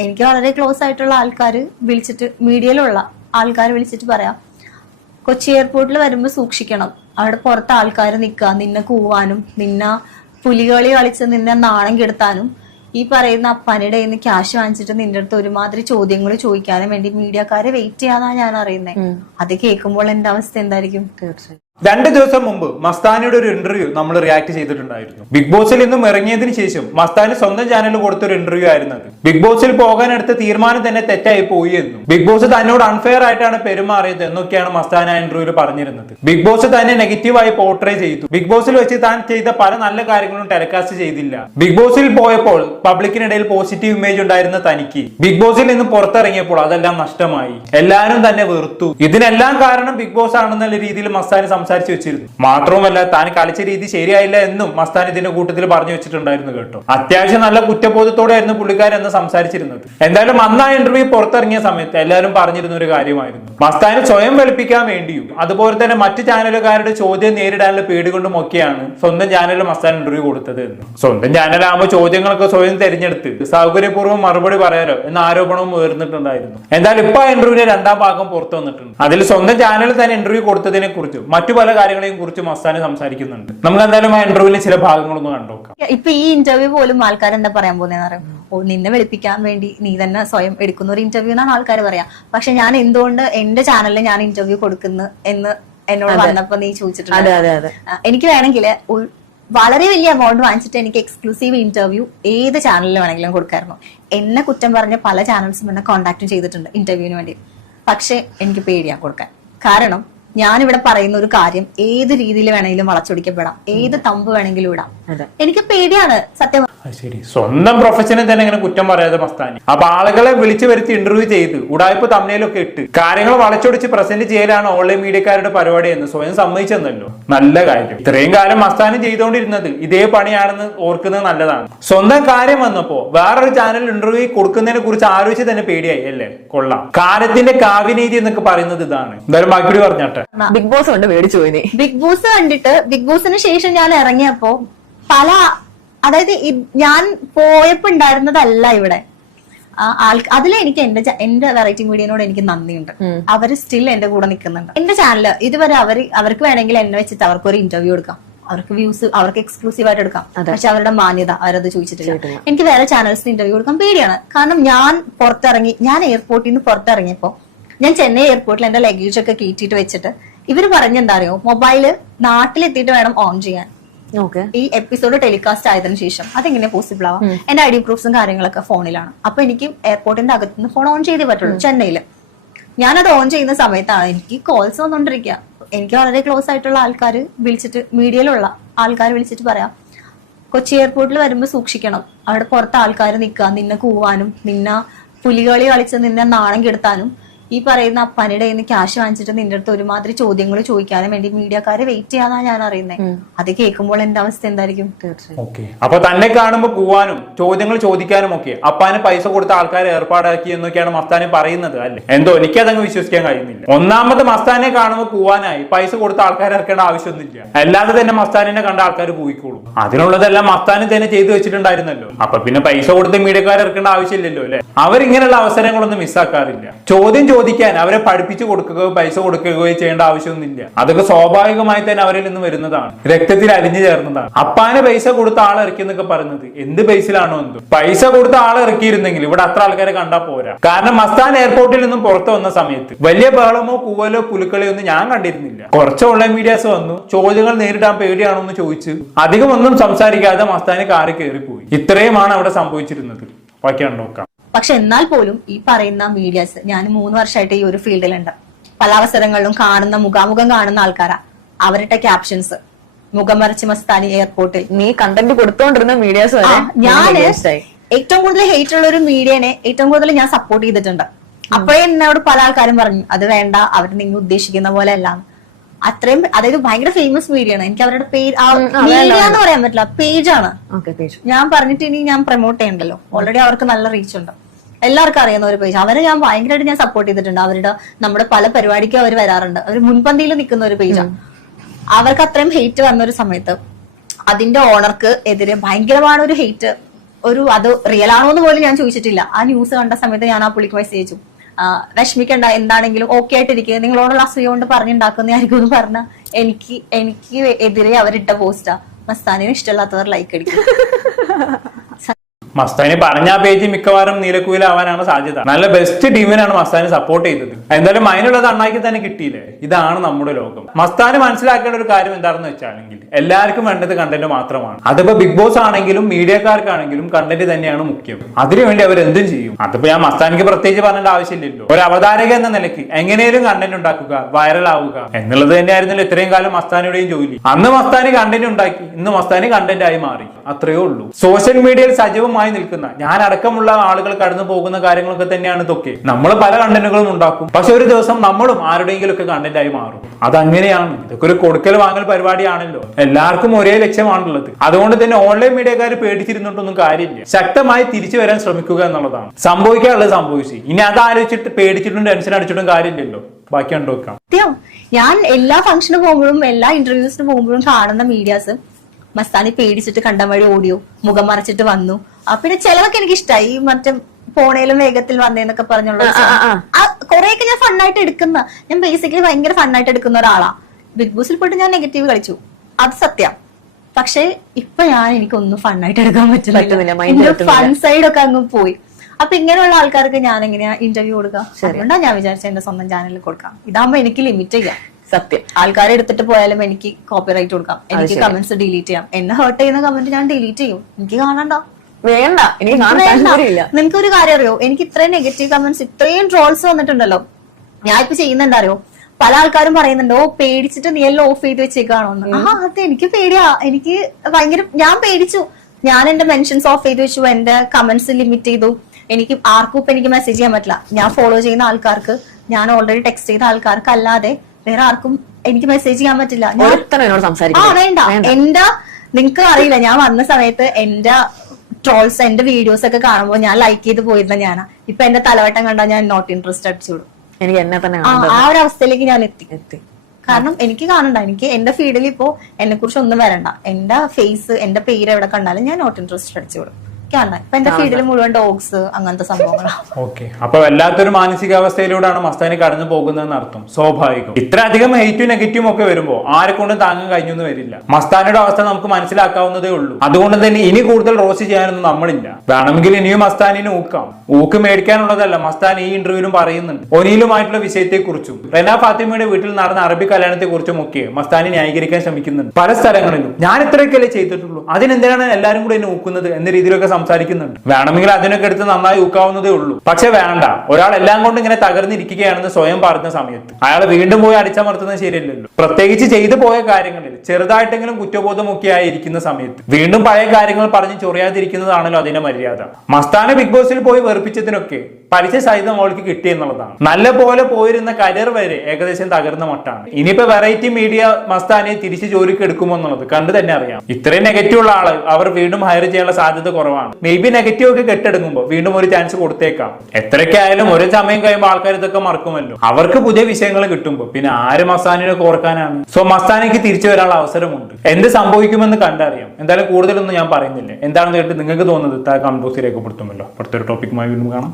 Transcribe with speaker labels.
Speaker 1: എനിക്ക് വളരെ ക്ലോസ് ആയിട്ടുള്ള ആൾക്കാർ വിളിച്ചിട്ട് മീഡിയയിലുള്ള ആൾക്കാർ വിളിച്ചിട്ട് പറയാം കൊച്ചി എയർപോർട്ടിൽ വരുമ്പോൾ സൂക്ഷിക്കണം. അവിടെ പുറത്ത് ആൾക്കാർ നിൽക്കുക നിന്നെ കൂവാനും നിന്നെ പുലികളി കളിച്ച് നിന്നെ നാണം കെടുത്താനും ഈ പറയുന്ന അപ്പനയുടെ കയ്യിൽ നിന്ന് ക്യാഷ് വാങ്ങിച്ചിട്ട് നിന്റെ അടുത്ത് ഒരുമാതിരി ചോദ്യങ്ങൾ ചോദിക്കാനും വേണ്ടി മീഡിയക്കാരെ വെയിറ്റ് ചെയ്യാന്നാ ഞാൻ അറിയുന്നത് അത് കേൾക്കുമ്പോൾ എന്റെ അവസ്ഥ എന്തായിരിക്കും?
Speaker 2: തീർച്ചയായും.
Speaker 3: രണ്ട് ദിവസം മുമ്പ് മസ്താനിയുടെ ഒരു ഇന്റർവ്യൂ നമ്മൾ റിയാക്ട് ചെയ്തിട്ടുണ്ടായിരുന്നു. ബിഗ് ബോസിൽ നിന്നും ഇറങ്ങിയതിനു ശേഷം മസ്താനി സ്വന്തം ചാനലിൽ കൊടുത്ത ഒരു ഇന്റർവ്യൂ ആയിരുന്നു അത്. ബിഗ് ബോസിൽ പോകാൻ എടുത്ത തീരുമാനം തന്നെ തെറ്റായി പോയി എന്നും. ബിഗ് ബോസ് തന്നോട് അൺഫെയർ ആയിട്ടാണ് പെരുമാറിയത് എന്നൊക്കെയാണ് മസ്താൻ ആ ഇന്റർവ്യൂവിൽ പറഞ്ഞിരുന്നത്. ബിഗ് ബോസ് തന്നെ നെഗറ്റീവായി പോർട്രേ ചെയ്തു. ബിഗ് ബോസിൽ വെച്ച് താൻ ചെയ്ത പല നല്ല കാര്യങ്ങളും ടെലികാസ്റ്റ് ചെയ്തില്ല. ബിഗ് ബോസിൽ പോയപ്പോൾ പബ്ലിക്കിനിടയിൽ പോസിറ്റീവ് ഇമേജ് ഉണ്ടായിരുന്ന തനിക്ക്. ബിഗ് ബോസിൽ നിന്ന് പുറത്തിറങ്ങിയപ്പോൾ അതെല്ലാം നഷ്ടമായി. എല്ലാവരും തന്നെ വെറുത്തു. ഇതിനെല്ലാം കാരണം ബിഗ് ബോസ് ആണെന്നുള്ള രീതിയിൽ മസ്താൻ സംസാരിച്ചു വെച്ചിരുന്നു. മാത്രവുമല്ല താൻ കളിച്ച രീതി ശരിയായില്ല എന്നും മസ്താൻ ഇതിന്റെ കൂട്ടത്തിൽ പറഞ്ഞു വെച്ചിട്ടുണ്ടായിരുന്നു കേട്ടോ. അത്യാവശ്യം നല്ല കുറ്റബോധത്തോടെ ആയിരുന്നു പുള്ളിക്കാരൻ എന്ന് സംസാരിച്ചിരുന്നത്. എന്തായാലും അന്ന് ആ ഇന്റർവ്യൂ പുറത്തിറങ്ങിയ സമയത്ത് എല്ലാവരും പറഞ്ഞിരുന്ന ഒരു കാര്യമായിരുന്നു. മസ്താന് സ്വയം വെളുപ്പിക്കാൻ വേണ്ടിയും അതുപോലെ തന്നെ മറ്റു ചാനലുകാരുടെ ചോദ്യം നേരിടാനുള്ള പേടി കൊണ്ടും ഒക്കെയാണ് സ്വന്തം ചാനലിൽ മസ്താൻ ഇന്റർവ്യൂ കൊടുത്തത് എന്ന്. സ്വന്തം ചാനലാകുമ്പോൾ ചോദ്യങ്ങളൊക്കെ സ്വയം തിരഞ്ഞെടുത്ത് സൗകര്യപൂർവം മറുപടി പറയാലോ എന്ന ആരോപണവും ഉയർന്നിട്ടുണ്ടായിരുന്നു. എന്തായാലും ഇപ്പൊ ആ ഇന്റർവ്യൂവിന്റെ രണ്ടാം ഭാഗം പുറത്തു വന്നിട്ടുണ്ട്. അതിൽ സ്വന്തം ചാനലിൽ തന്നെ ഇന്റർവ്യൂ കൊടുത്തതിനെ കുറിച്ചും മറ്റു പല കാര്യങ്ങളെയും കുറിച്ച് മസ്താന് സംസാരിക്കുന്നുണ്ട്. നമ്മൾ എന്തായാലും ആ ഇന്റർവ്യൂവിലെ ചില ഭാഗങ്ങളൊന്നും കണ്ടോക്കാം
Speaker 1: ഇപ്പൊ ഈ ഇന്റർവ്യൂ പോലും ആൾക്കാർ എന്താ പറയാൻ പോകുന്നതെന്ന് അറിയാം? ഓ നിന്നെ വെളുപ്പിക്കാൻ വേണ്ടി നീ തന്നെ സ്വയം എടുക്കുന്ന ഒരു ഇന്റർവ്യൂ എന്നാണ് ആൾക്കാർ പറയാ. പക്ഷെ ഞാൻ എന്തുകൊണ്ട് എന്റെ ചാനലിൽ ഞാൻ ഇന്റർവ്യൂ കൊടുക്കുന്നു എന്ന് എന്നോട് വന്നപ്പോ നീ ചോദിച്ചിട്ടുണ്ട്
Speaker 2: അതെ അതെ അതെ.
Speaker 1: എനിക്ക് വേണമെങ്കിൽ വളരെ വലിയ എമൗണ്ട് വാങ്ങിച്ചിട്ട് എനിക്ക് എക്സ്ക്ലൂസീവ് ഇന്റർവ്യൂ ഏത് ചാനലിൽ വേണമെങ്കിലും കൊടുക്കായിരുന്നു. എന്നെ കുറ്റം പറഞ്ഞ പല ചാനൽസും എന്നെ കോണ്ടാക്ടും ചെയ്തിട്ടുണ്ട് ഇന്റർവ്യൂവിന് വേണ്ടി. പക്ഷെ എനിക്ക് പേടിയാ കൊടുക്കാൻ. കാരണം ഞാനിവിടെ പറയുന്ന ഒരു കാര്യം ഏത് രീതിയിൽ വേണമെങ്കിലും വളച്ചൊടിക്കപ്പെടാം. ഏത് തമ്പ് വേണമെങ്കിലും ഇടാം. എനിക്ക് പേടിയാണ് സത്യം
Speaker 3: ശരി. സ്വന്തം പ്രൊഫഷനെ തന്നെ ഇങ്ങനെ കുറ്റം പറയാതെ മസ്താനി. അപ്പൊ ആളുകളെ വിളിച്ചു വരുത്തി ഇന്റർവ്യൂ ചെയ്ത് ഉടായ്പ തമ്മിലൊക്കെ ഇട്ട് കാര്യങ്ങൾ വളച്ചൊടിച്ച് പ്രസന്റ് ചെയ്യലാണ് ഓൺലൈൻ മീഡിയക്കാരുടെ പരിപാടി എന്ന് സ്വയം സമ്മതിച്ചെന്നല്ലോ. നല്ല കാര്യം. ഇത്രയും കാലം മസ്താനി ചെയ്തുകൊണ്ടിരുന്നത് ഇതേ പണിയാണെന്ന് ഓർക്കുന്നത് നല്ലതാണ്. സ്വന്തം കാര്യം വന്നപ്പോ വേറൊരു ചാനൽ ഇന്റർവ്യൂ കൊടുക്കുന്നതിനെ കുറിച്ച് ആലോചിച്ച് തന്നെ പേടിയായി അല്ലേ? കൊള്ളാം. കാലത്തിന്റെ കാവ്യനീതി എന്നൊക്കെ പറയുന്നത് ഇതാണ്. എന്തായാലും ബാക്കി പറഞ്ഞാട്ടെ.
Speaker 2: ബിഗ് ബോസ് കൊണ്ട് മേടിച്ചു പോയി
Speaker 1: ബിഗ് ബോസ് കണ്ടിട്ട് ബിഗ് ബോസിന് ശേഷം ഞാൻ ഇറങ്ങിയപ്പോ പല അതായത് ഞാൻ പോയപ്പോ ഉണ്ടായിരുന്നതല്ല ഇവിടെ. അതിൽ എനിക്ക് എന്റെ എന്റെ വെറൈറ്റി മീഡിയനോട് എനിക്ക് നന്ദിയുണ്ട്. അവർ സ്റ്റിൽ എന്റെ കൂടെ നിൽക്കുന്നുണ്ട്. എന്റെ ചാനൽ ഇതുവരെ അവർ അവർക്ക് വേണമെങ്കിൽ എന്നെ വെച്ചിട്ട് അവർക്ക് ഒരു ഇന്റർവ്യൂ എടുക്കാം. അവർക്ക് വ്യൂസ് അവർക്ക് എക്സ്ക്ലൂസീവ് ആയിട്ട് എടുക്കാം. പക്ഷെ അവരുടെ മാന്യത അവരത് ചോദിച്ചിട്ടില്ല. എനിക്ക് വേറെ ചാനൽസിന് ഇന്റർവ്യൂ കൊടുക്കാൻ പേടിയാണ്. കാരണം ഞാൻ പുറത്തിറങ്ങി ഞാൻ എയർപോർട്ടിൽ നിന്ന് പുറത്തിറങ്ങിയപ്പോ ഞാൻ ചെന്നൈ എയർപോർട്ടിൽ എന്റെ ലഗേജ് ഒക്കെ കയറ്റിയിട്ട് വെച്ചിട്ട് ഇവർ പറഞ്ഞെന്താ അറിയോ? മൊബൈൽ നാട്ടിലെത്തിയിട്ട് വേണം ഓൺ ചെയ്യാൻ. ഈ എപ്പിസോഡ് ടെലികാസ്റ്റ് ആയതിനു ശേഷം അതെങ്ങനെ പോസിബിൾ ആവാം? എന്റെ ഐ ഡി പ്രൂഫ്സും കാര്യങ്ങളൊക്കെ ഫോണിലാണ്. അപ്പൊ എനിക്ക് എയർപോർട്ടിന്റെ അകത്തുനിന്ന് ഫോൺ ഓൺ ചെയ്തേ പറ്റുള്ളൂ ചെന്നൈയിൽ. ഞാനത് ഓൺ ചെയ്യുന്ന സമയത്താണ് എനിക്ക് കോൾസ് വന്നോണ്ടിരിക്കുക എനിക്ക് വളരെ ക്ലോസ് ആയിട്ടുള്ള ആൾക്കാർ വിളിച്ചിട്ട് മീഡിയയിലുള്ള ആൾക്കാർ വിളിച്ചിട്ട് പറയാം കൊച്ചി എയർപോർട്ടിൽ വരുമ്പോൾ സൂക്ഷിക്കണം. അവിടെ പുറത്ത് ആൾക്കാർ നിൽക്കുക നിന്നെ കൂവാനും നിന്നെ പുലികളി കളിച്ച് നിന്നെ നാണം കെടുത്താനും ഈ പറയുന്ന അപ്പാനിടെ കയ്യിൽ നിന്ന് ക്യാഷ് വാങ്ങിച്ചിട്ട് നിന്റെ അടുത്ത് ഒരുമാതിരി ചോദ്യങ്ങൾ ചോദിക്കാനും വേണ്ടി മീഡിയക്കാരെ വെയിറ്റ് ചെയ്യാന്നാ ഞാൻ അറിയുന്നത് അത് കേൾക്കുമ്പോൾ എന്റെ അവസ്ഥ എന്തായിരിക്കും?
Speaker 2: തീർച്ചയായും.
Speaker 3: ഓക്കെ അപ്പൊ തന്നെ കാണുമ്പോ പോവാനും ചോദ്യങ്ങൾ ചോദിക്കാനും ഒക്കെ അപ്പാന് പൈസ കൊടുത്ത ആൾക്കാരെ ഏർപ്പാടാക്കി എന്നൊക്കെയാണ് മസ്താനെ പറയുന്നത് അല്ലേ? എന്തോ എനിക്കതങ്ങ് വിശ്വസിക്കാൻ കഴിയുന്നില്ല. ഒന്നാമത് മസ്താനെ കാണുമ്പോൾ പോവാനായി. പൈസ കൊടുത്ത ആൾക്കാരെ ഇറക്കേണ്ട ആവശ്യമൊന്നുമില്ല. അല്ലാതെ തന്നെ മസ്താനെ കണ്ട ആൾക്കാർ പോയിക്കോളും. അതിനുള്ളതെല്ലാം മസ്താനെ തന്നെ ചെയ്തു വെച്ചിട്ടുണ്ടായിരുന്നല്ലോ. അപ്പൊ പിന്നെ പൈസ കൊടുത്ത് മീഡിയക്കാരെ ഇറക്കേണ്ട ആവശ്യമില്ലല്ലോ അല്ലെ? അവരിങ്ങനെയുള്ള അവസരങ്ങളൊന്നും മിസ്സാക്കാറില്ല ചോദ്യം ചോദിക്കാൻ അവരെ പഠിപ്പിച്ചു കൊടുക്കുകയോ പൈസ കൊടുക്കുകയോ ചെയ്യേണ്ട ആവശ്യമൊന്നുമില്ല. അതൊക്കെ സ്വാഭാവികമായി തന്നെ അവരിൽ നിന്ന് വരുന്നതാണ്. രക്തത്തിൽ അലിഞ്ഞു ചേർന്നതാണ്. അപ്പാന് പൈസ കൊടുത്ത ആളെ ഇറക്കി എന്നൊക്കെ പറയുന്നത്. എന്ത് പൈസയിലാണോ എന്തോ. പൈസ കൊടുത്ത ആളെ ഇറക്കിയിരുന്നെങ്കിൽ ഇവിടെ അത്ര ആൾക്കാരെ കണ്ടാ പോരാ. കാരണം മസ്താൻ എയർപോർട്ടിൽ നിന്നും പുറത്തു വന്ന സമയത്ത് വലിയ ബഹളമോ കൂവലോ പുലുക്കളിയോ ഒന്നും ഞാൻ കണ്ടിരുന്നില്ല. കുറച്ച് ഓൺലൈൻ മീഡിയാസ് വന്നു. ചോദ്യങ്ങൾ നേരിടാൻ പേടിയാണോ എന്ന് ചോദിച്ച് അധികം ഒന്നും സംസാരിക്കാതെ മസ്താന് കാറി കയറിപ്പോയി. ഇത്രയുമാണ് അവിടെ സംഭവിച്ചിരുന്നത്. ബാക്കി നോക്കാം.
Speaker 1: പക്ഷെ എന്നാൽ പോലും ഈ പറയുന്ന മീഡിയാസ് ഞാൻ മൂന്ന് വർഷമായിട്ട് ഈ ഒരു ഫീൽഡിലുണ്ട്. പല അവസരങ്ങളിലും കാണുന്ന മുഖാമുഖം കാണുന്ന ആൾക്കാരാ. അവരുടെ ക്യാപ്ഷൻസ് മുഖം മറച്ച് മസ്താനി എയർപോർട്ടിൽ
Speaker 2: നീ കണ്ടന്റ് കൊടുത്തോണ്ടിരുന്ന മീഡിയാസ് വരെ ഞാൻ
Speaker 1: ഏറ്റവും കൂടുതൽ ഹേറ്റ് ഉള്ള ഒരു മീഡിയനെ ഏറ്റവും കൂടുതൽ ഞാൻ സപ്പോർട്ട് ചെയ്തിട്ടുണ്ട്. അപ്പോഴേ എന്നോട് പല ആൾക്കാരും പറഞ്ഞു അത് വേണ്ട അവർ നിങ്ങൾ ഉദ്ദേശിക്കുന്ന പോലെ അല്ല. അത്രയും അതായത് ഭയങ്കര ഫേമസ് മീഡിയ ആണ്. എനിക്ക് അവരുടെ പേര് മീഡിയ എന്ന് പറയാൻ പറ്റില്ല പേജാണ്. ഞാൻ പറഞ്ഞിട്ട് ഇനി ഞാൻ പ്രൊമോട്ട് ചെയ്യണ്ടല്ലോ. ഓൾറെഡി അവർക്ക് നല്ല റീച്ച് ഉണ്ട്. എല്ലാവർക്കും അറിയുന്ന ഒരു പേജ്. അവരെ ഞാൻ ഭയങ്കരമായിട്ട് ഞാൻ സപ്പോർട്ട് ചെയ്തിട്ടുണ്ട്. അവരുടെ നമ്മുടെ പല പരിപാടിക്കും അവർ വരാറുണ്ട്. അവർ മുൻപന്തിയിൽ നിൽക്കുന്ന ഒരു പേജാണ് അവർക്ക് അത്രയും ഹെയ്റ്റ് വന്ന ഒരു സമയത്ത് അതിന്റെ ഓണർക്ക് എതിരെ ഭയങ്കരമാണ് ഒരു ഹെയ്റ്റ് ഒരു അത് റിയൽ ആണോ എന്ന് പോലും ഞാൻ ചോദിച്ചിട്ടില്ല. ആ ന്യൂസ് കണ്ട സമയത്ത് ഞാൻ ആ പുള്ളിക്ക് മെസ്സേജ് അയച്ചു. വിഷമിക്കണ്ട എന്താണെങ്കിലും ഓക്കെ ആയിട്ടിരിക്കുക നിങ്ങളോടുള്ള അസൂയ കൊണ്ട് പറഞ്ഞുണ്ടാക്കുന്നതായിരിക്കും എന്ന് പറഞ്ഞ എനിക്ക് എനിക്ക് എതിരെ അവരിട്ട പോസ്റ്റാ മസ്താനിന് ഇഷ്ടമില്ലാത്തവർ ലൈക്ക് അടിക്കും.
Speaker 3: മസ്താനി പറഞ്ഞ പേജ് മിക്കവാറും നീലക്കുയിലാവാനാണ് സാധ്യത. നല്ല ബെസ്റ്റ് ടീമിനാണ് മസ്താനി സപ്പോർട്ട് ചെയ്തത്. എന്തായാലും അതിനുള്ളത് അണ്ണാക്കി തന്നെ കിട്ടിയില്ലേ? ഇതാണ് നമ്മുടെ ലോകം. മസ്താനി മനസ്സിലാക്കേണ്ട ഒരു കാര്യം എന്താണെന്ന് വെച്ചാണെങ്കിൽ എല്ലാവർക്കും വേണ്ടത് കണ്ടന്റ് മാത്രമാണ്. അതിപ്പോ ബിഗ് ബോസ് ആണെങ്കിലും മീഡിയക്കാർക്കാണെങ്കിലും കണ്ടന്റ് തന്നെയാണ് മുഖ്യം. അതിനുവേണ്ടി അവർ എന്തും ചെയ്യും. അതിപ്പോ ഞാൻ മസ്താനിക്ക് പ്രത്യേകിച്ച് പറയേണ്ട ആവശ്യമില്ലല്ലോ. ഒരു അവതാരക എന്ന നിലയ്ക്ക് എങ്ങനെയും കണ്ടന്റ് ഉണ്ടാക്കുക വൈറൽ ആവുക എന്നുള്ളത് തന്നെയായിരുന്നല്ലോ ഇത്രയും കാലം മസ്താനിയുടെയും ജോലി. അന്ന് മസ്താനി കണ്ടന്റ് ഉണ്ടാക്കി ഇന്ന് മസ്താനി കണ്ടന്റ് ആയി മാറി. അത്രയേ ഉള്ളൂ. സോഷ്യൽ മീഡിയയിൽ സജീവമായി നിൽക്കുന്ന. ഞാൻ അടക്കമുള്ള ആളുകൾ കടന്നു പോകുന്ന കാര്യങ്ങളൊക്കെ തന്നെയാണ് ഇതൊക്കെ. നമ്മൾ പല കണ്ടന്റുകളും ഉണ്ടാക്കും. പക്ഷെ ഒരു ദിവസം നമ്മളും ആരുടെയെങ്കിലും ഒക്കെ കണ്ടന്റ് ആയി മാറും. അതങ്ങനെയാണ്. ഇതൊക്കെ ഒരു കൊടുക്കൽ വാങ്ങൽ പരിപാടിയാണല്ലോ. എല്ലാവർക്കും ഒരേ ലക്ഷ്യമാണുള്ളത്. അതുകൊണ്ട് തന്നെ ഓൺലൈൻ മീഡിയക്കാർ പേടിച്ചിരുന്നിട്ടൊന്നും കാര്യമില്ല. ശക്തമായി തിരിച്ചു വരാൻ ശ്രമിക്കുക എന്നുള്ളതാണ്. സംഭവിക്കാനുള്ളത് സംഭവിച്ചു. ഇനി അത് ആലോചിച്ചിട്ട് പേടിച്ചിട്ടും ടെൻഷൻ അടിച്ചിട്ടും കാര്യമില്ലല്ലോ. ബാക്കി കണ്ടു
Speaker 1: നോക്കാം. ഞാൻ എല്ലാ ഫംഗ്ഷന് പോകുമ്പോഴും എല്ലാ ഇന്റർവ്യൂസിനും പോകുമ്പോഴും കാണുന്ന മീഡിയാസ് മസ്താനി പേടിച്ചിട്ട് കണ്ട വഴി ഓടിയോ? മുഖം മറച്ചിട്ട് വന്നു. പിന്നെ ചിലതൊക്കെ എനിക്ക് ഇഷ്ടമായി മറ്റേ പോണേലും വേഗത്തിൽ വന്നേന്നൊക്കെ പറഞ്ഞുള്ള കൊറേയൊക്കെ ഞാൻ ഫണ്ണായിട്ട് എടുക്കുന്ന ഞാൻ ബേസിക്കലി ഭയങ്കര ഫണ്ണായിട്ട് എടുക്കുന്ന ഒരാളാ. ബിഗ് ബോസിൽ പോയിട്ട് ഞാൻ നെഗറ്റീവ് കളിച്ചു. അത് സത്യം. പക്ഷെ ഇപ്പൊ ഞാൻ എനിക്കൊന്നും ഫണ്ണായിട്ട് എടുക്കാൻ
Speaker 2: mind
Speaker 1: ഫൺ സൈഡ് ഒക്കെ അങ്ങ് പോയി. അപ്പൊ ഇങ്ങനെയുള്ള ആൾക്കാർക്ക് ഞാൻ എങ്ങനെയാ ഇന്റർവ്യൂ കൊടുക്കാം അതുകൊണ്ടാണ് ഞാൻ വിചാരിച്ചത് എന്റെ സ്വന്തം ചാനലിൽ കൊടുക്കാം. ഇതാകുമ്പോ എനിക്ക് ലിമിറ്റ് ചെയ്യാം
Speaker 2: സത്യം.
Speaker 1: ആൾക്കാരെ എടുത്തിട്ട് പോയാലും എനിക്ക് കോപ്പിറൈറ്റ് കൊടുക്കാം. എനിക്ക് കമന്റ്സ് ഡിലീറ്റ് ചെയ്യാം. എന്നെ ഹേർട്ട് ചെയ്യുന്ന കമന്റ് ഞാൻ ഡിലീറ്റ് ചെയ്യും. എനിക്ക് കാണണ്ട.
Speaker 2: വേണ്ട. എനിക്ക്
Speaker 1: നിനക്ക് ഒരു കാര്യം അറിയോ? എനിക്ക് ഇത്രയും നെഗറ്റീവ് കമന്റ്സ് ഇത്രയും ട്രോൾസ് വന്നിട്ടുണ്ടല്ലോ. ഞാൻ ഇപ്പൊ ചെയ്യുന്നുണ്ട് അറിയോ? പല ആൾക്കാരും പറയുന്നുണ്ട് ഓ പേടിച്ചിട്ട് നീ എല്ലാം ഓഫ് ചെയ്ത് വെച്ചേക്കാണോന്ന് ആ അത് എനിക്ക് പേടിയാ. എനിക്ക് ഭയങ്കര ഞാൻ പേടിച്ചു. ഞാൻ എന്റെ മെൻഷൻസ് ഓഫ് ചെയ്ത് വെച്ചു. എന്റെ കമന്റ്സ് ലിമിറ്റ് ചെയ്തു. എനിക്ക് ആർക്കും ഇപ്പൊ എനിക്ക് മെസ്സേജ് ചെയ്യാൻ പറ്റില്ല. ഞാൻ ഫോളോ ചെയ്യുന്ന ആൾക്കാർക്ക് ഞാൻ ഓൾറെഡി ടെക്സ്റ്റ് ചെയ്ത ആൾക്കാർക്ക് അല്ലാതെ വേറെ ആർക്കും എനിക്ക് മെസ്സേജ് ചെയ്യാൻ പറ്റില്ല. ആ വേണ്ട. എന്റെ നിങ്ങക്ക് അറിയില്ല. ഞാൻ വന്ന സമയത്ത് എന്റെ ട്രോൾസ് എന്റെ വീഡിയോസ് ഒക്കെ കാണുമ്പോൾ ഞാൻ ലൈക്ക് ചെയ്ത് പോയിരുന്ന ഞാനാ. ഇപ്പൊ എന്റെ തലവട്ടം കണ്ടാൽ ഞാൻ നോട്ട് ഇൻട്രസ്റ്റ് അടിച്ചോളൂ
Speaker 2: എനിക്ക് എന്നെ തന്നെ
Speaker 1: ആ ഒരു അവസ്ഥയിലേക്ക് ഞാൻ എത്തി.
Speaker 2: എത്തി.
Speaker 1: കാരണം എനിക്ക് കാണണ്ട. എനിക്ക് എന്റെ ഫീഡിൽ ഇപ്പോ എന്നെ കുറിച്ച് ഒന്നും വരണ്ട. എന്റെ ഫേസ് എന്റെ പേര് എവിടെ കണ്ടാലും ഞാൻ നോട്ട് ഇൻട്രസ്റ്റ് അടിച്ചു ഇപ്പൊ എന്റെ ഫീഡിൽ മുഴുവൻ ഡോഗ്സ് അങ്ങനത്തെ സംഭവങ്ങളാണ്
Speaker 3: ഓക്കെ അപ്പൊ വല്ലാത്തൊരു മാനസികാവസ്ഥയിലൂടെയാണ് മസ്താനി കടന്നു പോകുന്നതെന്ന് അർത്ഥം. സ്വാഭാവികം. ഇത്ര അധികം ഹെയ്റ്റും നെഗറ്റീവും ഒക്കെ വരുമ്പോ ആരെക്കൊണ്ടും താങ്ങാൻ കഴിഞ്ഞൊന്നും വരില്ല. മസ്താനിയുടെ അവസ്ഥ നമുക്ക് മനസ്സിലാക്കാവുന്നതേ ഉള്ളൂ. അതുകൊണ്ട് തന്നെ ഇനി കൂടുതൽ റോസ്റ്റ് ചെയ്യാനൊന്നും നമ്മളില്ല. വേണമെങ്കിൽ ഇനിയും മസ്താനിന് ഊക്കാം. ഊക്ക് മേടിക്കാനുള്ളതല്ല മസ്താൻ ഈ ഇന്റർവ്യൂവിലും പറയുന്നുണ്ട്. ഒനിയിലുമായിട്ടുള്ള വിഷയത്തെ കുറിച്ചും റെന ഫാത്തിമയുടെ വീട്ടിൽ നടന്ന അറബി കല്യാണത്തെ കുറിച്ചും ഒക്കെ മസ്താനി ന്യായീകരിക്കാൻ ശ്രമിക്കുന്നുണ്ട്. പല സ്ഥലങ്ങളിലും. ഞാൻ ഇത്രയൊക്കെയല്ലേ ചെയ്തിട്ടുള്ളൂ. അതിനെന്തിനാണ് എല്ലാവരും കൂടെ എന്നെ ഊക്കുന്നത് എന്ന രീതിയിലൊക്കെ സംസാരിക്കുന്നുണ്ട്. വേണമെങ്കിൽ അതിനൊക്കെ എടുത്ത് നന്നായി ഊക്കാവുന്നതേ ഉള്ളൂ. പക്ഷെ വേണ്ട. ഒരാൾ എല്ലാം കൊണ്ട് ഇങ്ങനെ തകർന്നിരിക്കുകയാണെന്ന് സ്വയം പറഞ്ഞ സമയത്ത്. അയാൾ വീണ്ടും പോയി അടിച്ചമർത്തുന്നത് ശരിയല്ലല്ലോ. പ്രത്യേകിച്ച് ചെയ്തു പോയ കാര്യങ്ങളിൽ ചെറുതായിട്ടെങ്കിലും കുറ്റബോധമൊക്കെ ആയിരിക്കുന്ന സമയത്ത്. വീണ്ടും പഴയ കാര്യങ്ങൾ പറഞ്ഞ് ചൊറിയാതിരിക്കുന്നതാണല്ലോ അതിന്റെ മര്യാദ. മസ്താന ബിഗ് ബോസിൽ പോയി വെറുപ്പിച്ചതിനൊക്കെ പലിശ സഹിതം അവൾക്ക് കിട്ടി എന്നുള്ളതാണ്. നല്ല പോലെ പോയിരുന്ന കരിയർ വരെ ഏകദേശം തകർന്ന മട്ടാണ്. ഇനിയിപ്പോ വെറൈറ്റി മീഡിയ മസ്താനെ തിരിച്ച് ജോലിക്ക് എടുക്കുമോ എന്നുള്ളത് കണ്ടു തന്നെ അറിയാം. ഇത്രയും നെഗറ്റീവ് ഉള്ള ആൾ അവർ വീണ്ടും ഹയർ ചെയ്യാനുള്ള സാധ്യത കുറവാണ്. മേ ബി നെഗറ്റീവ് ഒക്കെ കെട്ടെടുക്കുമ്പോൾ വീണ്ടും ഒരു ചാൻസ് കൊടുത്തേക്കാം. എത്രയൊക്കെ ഒരു സമയം കഴിയുമ്പോൾ ആൾക്കാർ ഇതൊക്കെ മറക്കുമല്ലോ. അവർക്ക് പുതിയ വിഷയങ്ങൾ കിട്ടുമ്പോൾ പിന്നെ ആര് മസ്താനിനെ ഓർക്കാനാണ് സോ മസ്താനിക്ക് തിരിച്ചു വരാനുള്ള അവസരമുണ്ട്. എന്ത് സംഭവിക്കുമെന്ന് കണ്ടറിയാം. എന്തായാലും കൂടുതലൊന്നും ഞാൻ പറയുന്നില്ല. എന്താണെന്ന് കേട്ട് നിങ്ങൾക്ക് തോന്നുന്നത് താ കമന്റ് ബോക്സിൽ രേഖപ്പെടുത്തുമല്ലോ. അടുത്തൊരു ടോപ്പിക്കുമായി വീണ്ടും കാണാം.